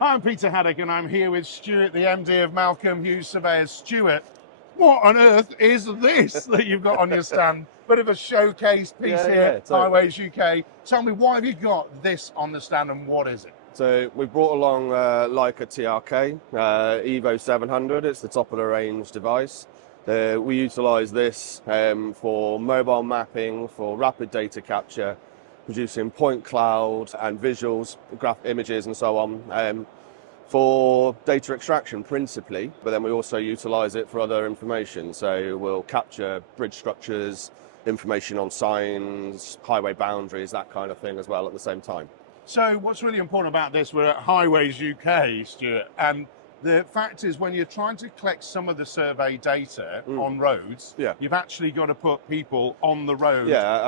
Hi, I'm Peter Haddock and I'm here with Stuart, the MD of Malcolm Hughes Surveyors. Stuart, what on earth is this that you've got on your stand? Bit of a showcase piece here, totally. Highways UK. Tell me, why have you got this on the stand and what is it? So we've brought along Leica TRK EVO 700. It's the top of the range device. We utilise this for mobile mapping, for rapid data capture, producing point cloud and visuals, graph images and so on, for data extraction principally, but then we also utilise it for other information. So we'll capture bridge structures, information on signs, highway boundaries, that kind of thing as well at the same time. So what's really important about this, we're at Highways UK, Stuart, and the fact is when you're trying to collect some of the survey data on roads, you've actually got to put people on the road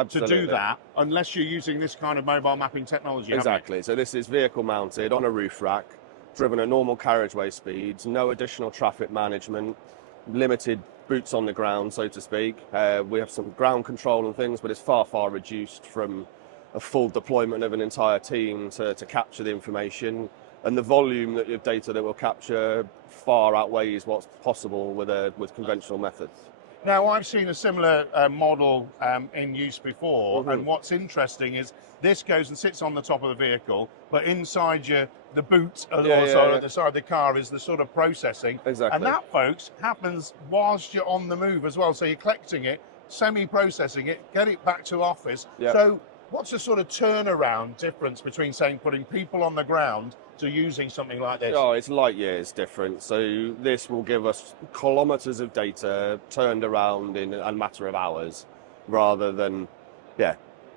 to do that, unless you're using this kind of mobile mapping technology. Exactly. So this is vehicle mounted on a roof rack, driven at normal carriageway speeds, no additional traffic management, limited boots on the ground, so to speak. We have some ground control and things, but it's far, far reduced from a full deployment of an entire team to capture the information. And the volume of data that we'll capture far outweighs what's possible with conventional methods. Now, I've seen a similar model in use before, and what's interesting is this goes and sits on the top of the vehicle, but inside the boot at the side of the car is the sort of processing. Exactly. And that, folks, happens whilst you're on the move as well. So you're collecting it, semi-processing it, get it back to office. So what's the sort of turnaround difference between, saying, putting people on the ground to using something like this? Oh, it's light years different. So this will give us kilometres of data turned around in a matter of hours, rather than,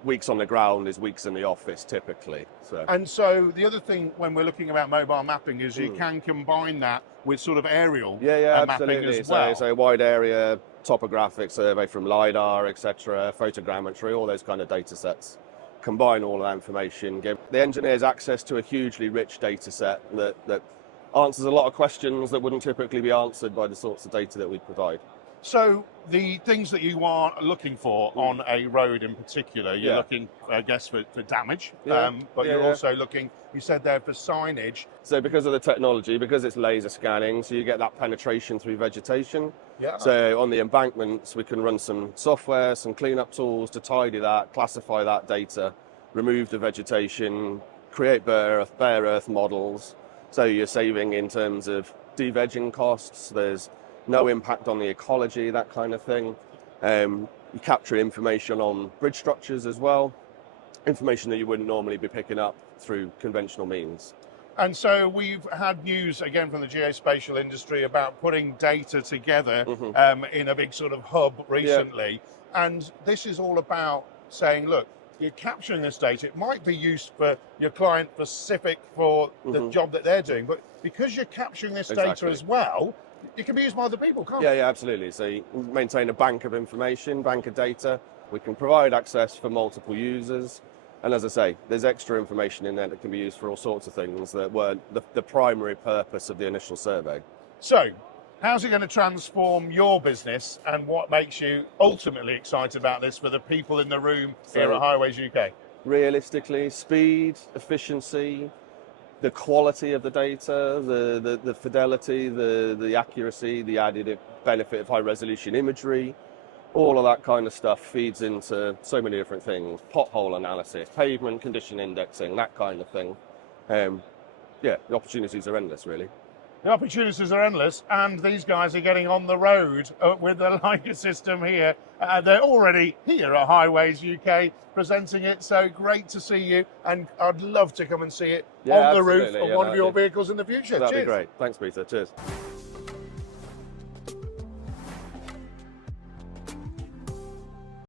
weeks on the ground is weeks in the office typically. And so the other thing when we're looking about mobile mapping is you can combine that with sort of aerial mapping as well. So wide area topographic survey from LiDAR, etc., photogrammetry, all those kind of data sets. Combine all of that information, give the engineers access to a hugely rich data set that answers a lot of questions that wouldn't typically be answered by the sorts of data that we provide. So the things that you are looking for on a road in particular, you're looking, I guess, for damage, but you're also looking, you said there, for signage. So because of the technology, because it's laser scanning, so you get that penetration through vegetation. So on the embankments, we can run some software, some cleanup tools to tidy that, classify that data, remove the vegetation, create bare earth models. So you're saving in terms of de-vegging costs. There's no impact on the ecology, that kind of thing. You capture information on bridge structures as well, information that you wouldn't normally be picking up through conventional means. And so we've had news again from the geospatial industry about putting data together in a big sort of hub recently. And this is all about saying, look, you're capturing this data. It might be used for your client specific for the job that they're doing, but because you're capturing this data as well, it can be used by other people, can't it? Yeah, absolutely. So you maintain a bank of information, bank of data. We can provide access for multiple users. And as I say, there's extra information in there that can be used for all sorts of things that weren't the primary purpose of the initial survey. So, how's it going to transform your business, and what makes you ultimately excited about this for the people in the room here at Highways UK? Realistically, speed, efficiency, the quality of the data, the fidelity, the accuracy, the added benefit of high resolution imagery, all of that kind of stuff feeds into so many different things. Pothole analysis, pavement condition indexing, that kind of thing. The opportunities are endless, really. The opportunities are endless, and these guys are getting on the road with the Leica system here. They're already here at Highways UK presenting it, so great to see you, and I'd love to come and see it on the roof of one of your vehicles in the future. That'd be great. Thanks, Peter. Cheers.